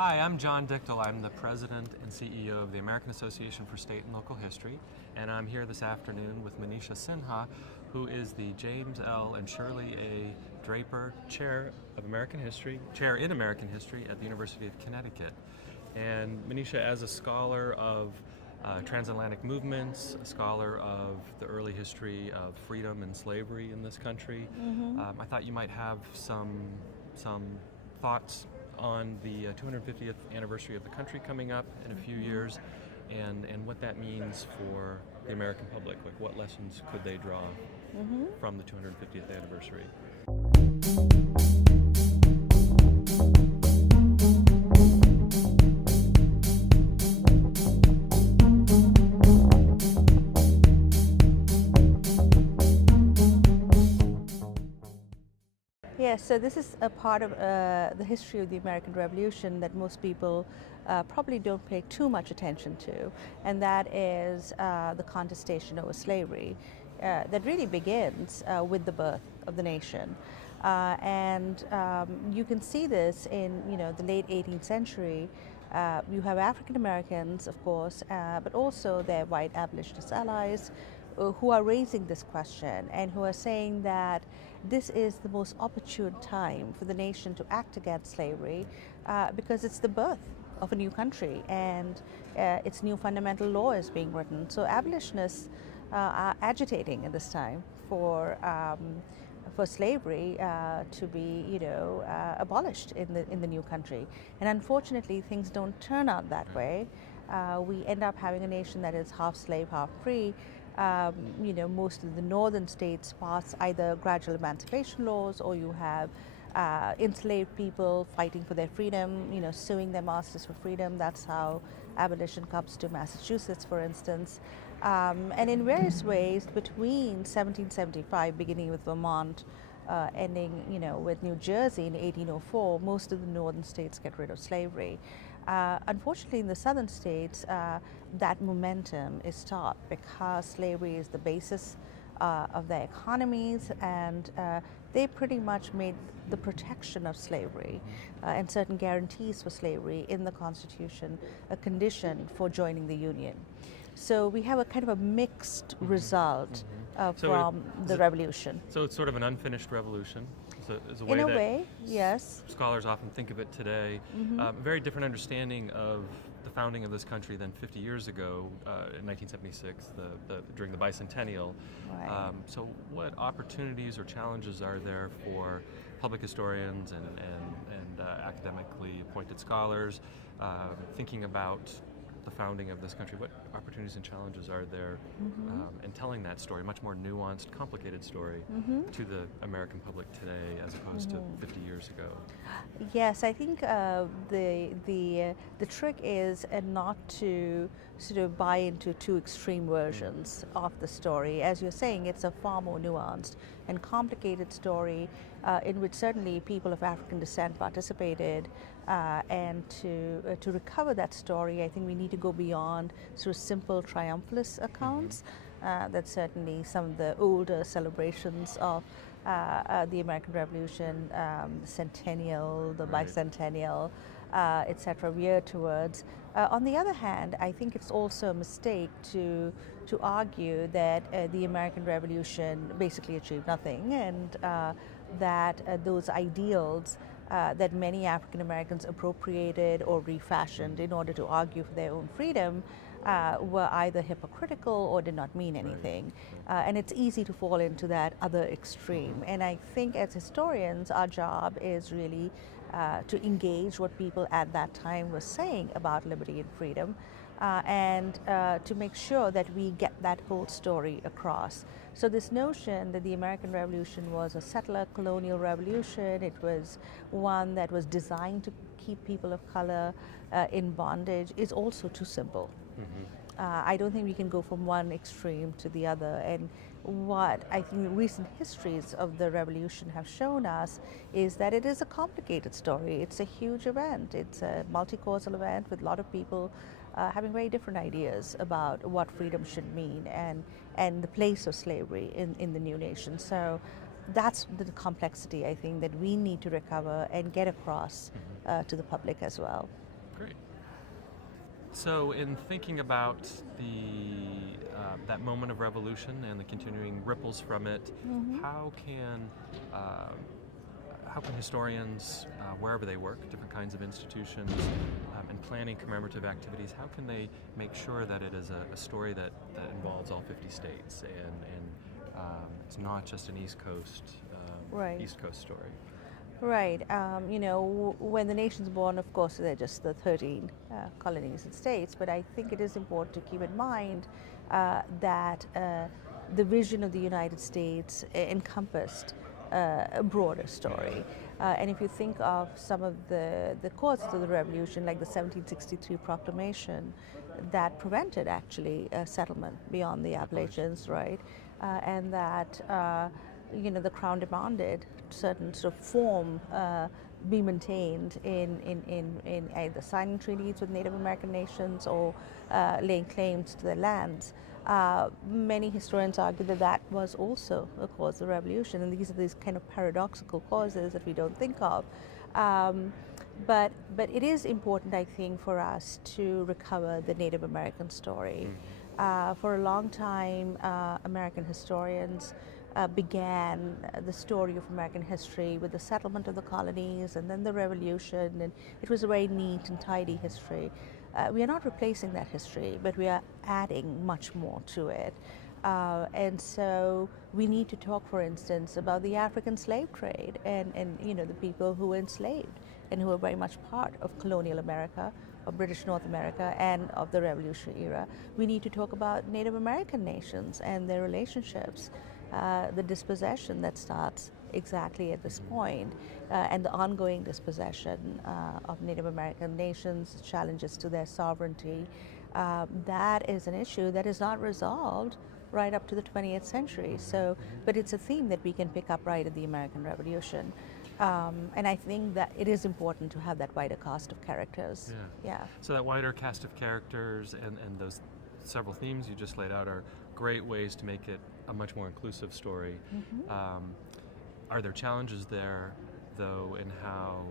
Hi, I'm John Dichtel. I'm the President and CEO of the American Association for State and Local History, and I'm here this afternoon with Manisha Sinha, who is the James L. and Shirley A. Draper Chair in American History at the University of Connecticut. And Manisha, as a scholar of transatlantic movements, a scholar of the early history of freedom and slavery in this country, I thought you might have some thoughts on the 250th anniversary of the country coming up in a few years, and what that means for the American public. Like, what lessons could they draw from the 250th anniversary? Yes, so this is a part of the history of the American Revolution that most people probably don't pay too much attention to, and that is the contestation over slavery that really begins with the birth of the nation. And you can see this in the late 18th century. You have African Americans, of course, but also their white abolitionist allies who are raising this question and who are saying that this is the most opportune time for the nation to act against slavery because it's the birth of a new country and its new fundamental law is being written. So abolitionists are agitating at this time for slavery to be, abolished in the new country. And unfortunately, things don't turn out that way. We end up having a nation that is half slave, half free. Most of the northern states pass either gradual emancipation laws, or you have enslaved people fighting for their freedom, suing their masters for freedom. That's how abolition comes to Massachusetts, for instance. And in various ways, between 1775, beginning with Vermont, ending, with New Jersey in 1804, most of the northern states get rid of slavery. Unfortunately, in the southern states, that momentum is stopped because slavery is the basis of their economies, and they pretty much made the protection of slavery and certain guarantees for slavery in the Constitution a condition for joining the Union. So we have a kind of a mixed result from the revolution. So it's sort of an unfinished revolution. Is a way in a way, yes. Scholars often think of it today. A very different understanding of the founding of this country than 50 years ago in 1976, during the bicentennial. Right. So what opportunities or challenges are there for public historians and academically appointed scholars thinking about the founding of this country? What opportunities and challenges are there in telling that story, much more nuanced, complicated story, to the American public today as opposed to 50 years ago? Yes, I think the trick is not to sort of buy into two extreme versions of the story. As you're saying, it's a far more nuanced and complicated story in which certainly people of African descent participated. And to recover that story, I think we need to go beyond sort of simple triumphalist accounts. That's certainly some of the older celebrations of the American Revolution, the centennial, the bicentennial, etc., veer towards. On the other hand, I think it's also a mistake to argue that the American Revolution basically achieved nothing, and that those ideals that many African Americans appropriated or refashioned in order to argue for their own freedom were either hypocritical or did not mean anything. And it's easy to fall into that other extreme. And I think as historians, our job is really to engage what people at that time were saying about liberty and freedom, and to make sure that we get that whole story across. So this notion that the American Revolution was a settler colonial revolution, it was one that was designed to keep people of color in bondage, is also too simple. I don't think we can go from one extreme to the other. And what I think recent histories of the revolution have shown us is that it is a complicated story. It's a huge event. It's a multi-causal event with a lot of people having very different ideas about what freedom should mean and the place of slavery in the new nation. So that's the complexity, I think, that we need to recover and get across to the public as well. Great. So, in thinking about that moment of revolution and the continuing ripples from it, how can historians, wherever they work, different kinds of institutions, and planning commemorative activities, how can they make sure that it is a story that involves all 50 states and it's not just an East Coast story? Right. When the nation's born, of course, they're just the 13 colonies and states, but I think it is important to keep in mind that the vision of the United States encompassed a broader story. And if you think of some of the causes of the revolution, like the 1763 proclamation that prevented actually a settlement beyond the Appalachians, right? And that the Crown demanded certain sort of form be maintained in either signing treaties with Native American nations or laying claims to their lands. Many historians argue that that was also a cause of the revolution, and these are these kind of paradoxical causes that we don't think of. But it is important, I think, for us to recover the Native American story. For a long time, American historians began the story of American history with the settlement of the colonies and then the revolution, and it was a very neat and tidy history. We are not replacing that history, but we are adding much more to it. And so we need to talk, for instance, about the African slave trade and the people who were enslaved and who were very much part of colonial America, of British North America, and of the Revolutionary era. We need to talk about Native American nations and their relationships, the dispossession that starts exactly at this point, and the ongoing dispossession of Native American nations, challenges to their sovereignty. That is an issue that is not resolved right up to the 20th century. So, but it's a theme that we can pick up right at the American Revolution. And I think that it is important to have that wider cast of characters. Yeah. So that wider cast of characters and those several themes you just laid out are great ways to make it a much more inclusive story. Are there challenges there, though, in how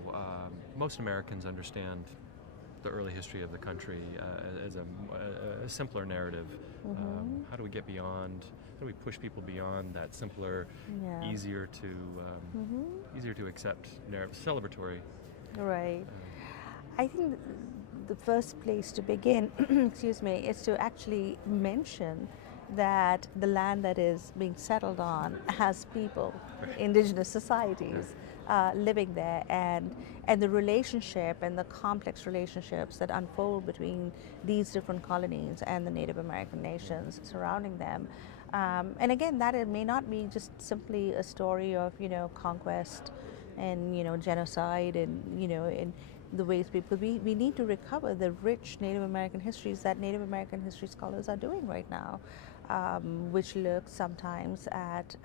most Americans understand the early history of the country as a simpler narrative? How do we get beyond? How do we push people beyond that simpler, easier to accept narrative, celebratory? Right. I think the first place to begin, excuse me, is to actually mention that the land that is being settled on has people, indigenous societies living there, and the relationship and the complex relationships that unfold between these different colonies and the Native American nations surrounding them. And again, that it may not be just simply a story of conquest and genocide and in the ways people. We need to recover the rich Native American histories that Native American history scholars are doing right now. Which look sometimes at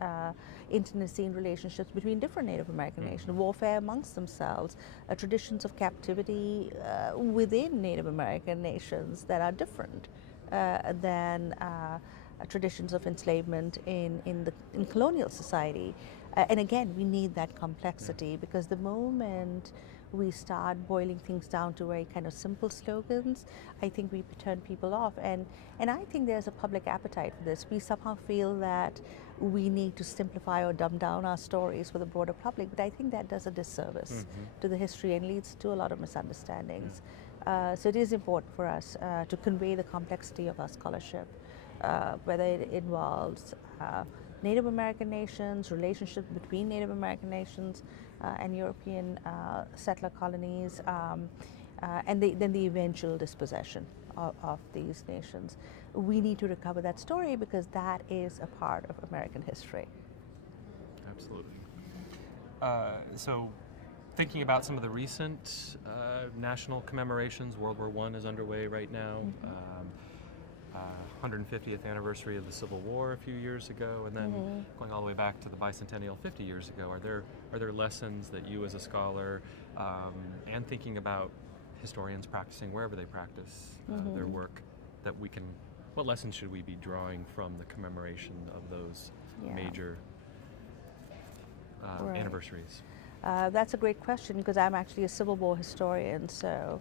intimacy and relationships between different Native American nations, warfare amongst themselves, traditions of captivity within Native American nations that are different than traditions of enslavement in colonial society. And again, we need that complexity, because the moment we start boiling things down to very kind of simple slogans, I think we turn people off. And I think there's a public appetite for this. We somehow feel that we need to simplify or dumb down our stories for the broader public, but I think that does a disservice to the history and leads to a lot of misunderstandings. So it is important for us to convey the complexity of our scholarship, whether it involves Native American nations, relationships between Native American nations and European settler colonies, and then the eventual dispossession of these nations. We need to recover that story, because that is a part of American history. Absolutely. So, thinking about some of the recent national commemorations, World War I is underway right now. 150th anniversary of the Civil War a few years ago, and then going all the way back to the bicentennial 50 years ago. Are there lessons that you as a scholar, and thinking about historians practicing wherever they practice their work, that we can, what lessons should we be drawing from the commemoration of those major anniversaries? That's a great question, because I'm actually a Civil War historian, so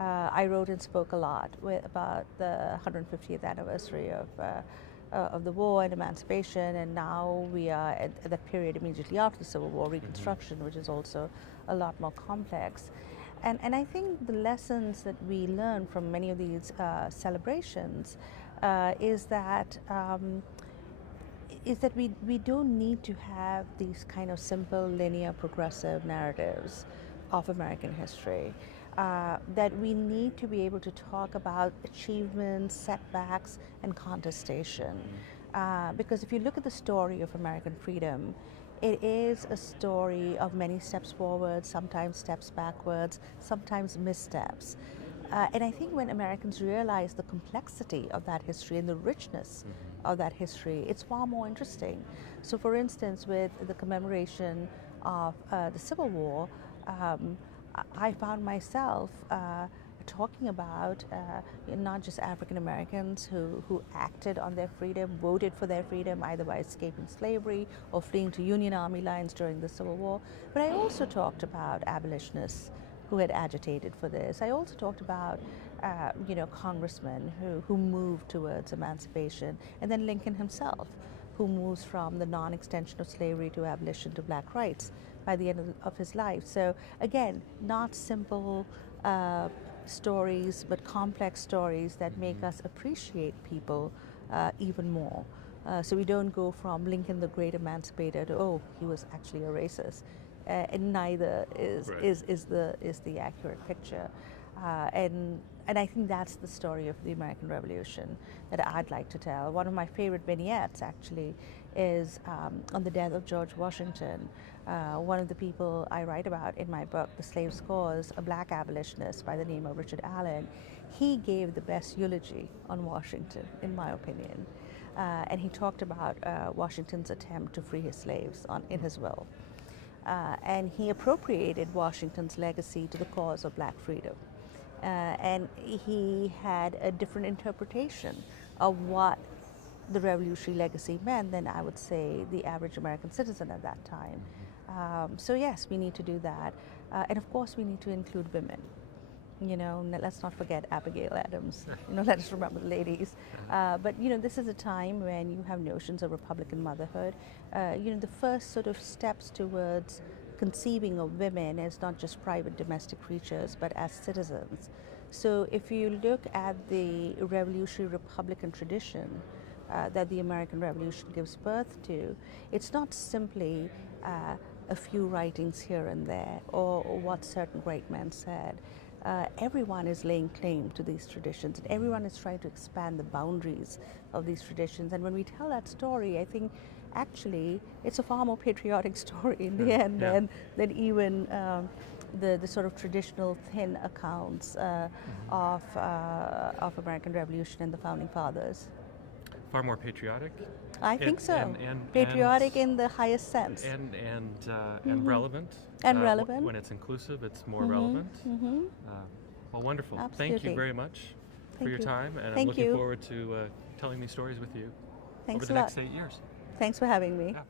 I wrote and spoke a lot about the 150th anniversary of the war and emancipation, and now we are at the period immediately after the Civil War, Reconstruction, which is also a lot more complex. And I think the lessons that we learn from many of these celebrations is that we don't need to have these kind of simple, linear, progressive narratives of American history. That we need to be able to talk about achievements, setbacks, and contestation. Because if you look at the story of American freedom, it is a story of many steps forward, sometimes steps backwards, sometimes missteps. And I think when Americans realize the complexity of that history and the richness of that history, it's far more interesting. So for instance, with the commemoration of the Civil War, I found myself talking about not just African Americans who acted on their freedom, voted for their freedom, either by escaping slavery or fleeing to Union Army lines during the Civil War, but I also talked about abolitionists who had agitated for this. I also talked about congressmen who moved towards emancipation, and then Lincoln himself, who moves from the non-extension of slavery to abolition to black rights by the end of his life. So again, not simple stories, but complex stories that make us appreciate people even more. So we don't go from Lincoln the Great Emancipator to, oh, he was actually a racist. And neither is the accurate picture. And I think that's the story of the American Revolution that I'd like to tell. One of my favorite vignettes actually is on the death of George Washington. One of the people I write about in my book, The Slave's Cause, a black abolitionist by the name of Richard Allen, he gave the best eulogy on Washington, in my opinion. And he talked about Washington's attempt to free his slaves in his will. And he appropriated Washington's legacy to the cause of black freedom. And he had a different interpretation of what the revolutionary legacy meant than, I would say, the average American citizen at that time. So yes, we need to do that. And of course, we need to include women. Let's not forget Abigail Adams. Let us remember the ladies. But this is a time when you have notions of Republican motherhood. The first sort of steps towards conceiving of women as not just private domestic creatures, but as citizens. So if you look at the revolutionary Republican tradition that the American Revolution gives birth to, it's not simply a few writings here and there or what certain great men said. Everyone is laying claim to these traditions, and everyone is trying to expand the boundaries of these traditions. And when we tell that story, I think actually it's a far more patriotic story in the end than even the sort of traditional thin accounts of American Revolution and the Founding Fathers. Far more patriotic? I think so. Patriotic in the highest sense. And relevant. And relevant. When it's inclusive, it's more relevant. Well, wonderful. Absolutely. Thank you very much for your time, and I'm looking forward to telling these stories with you over the next 8 years. Thanks for having me. Yeah.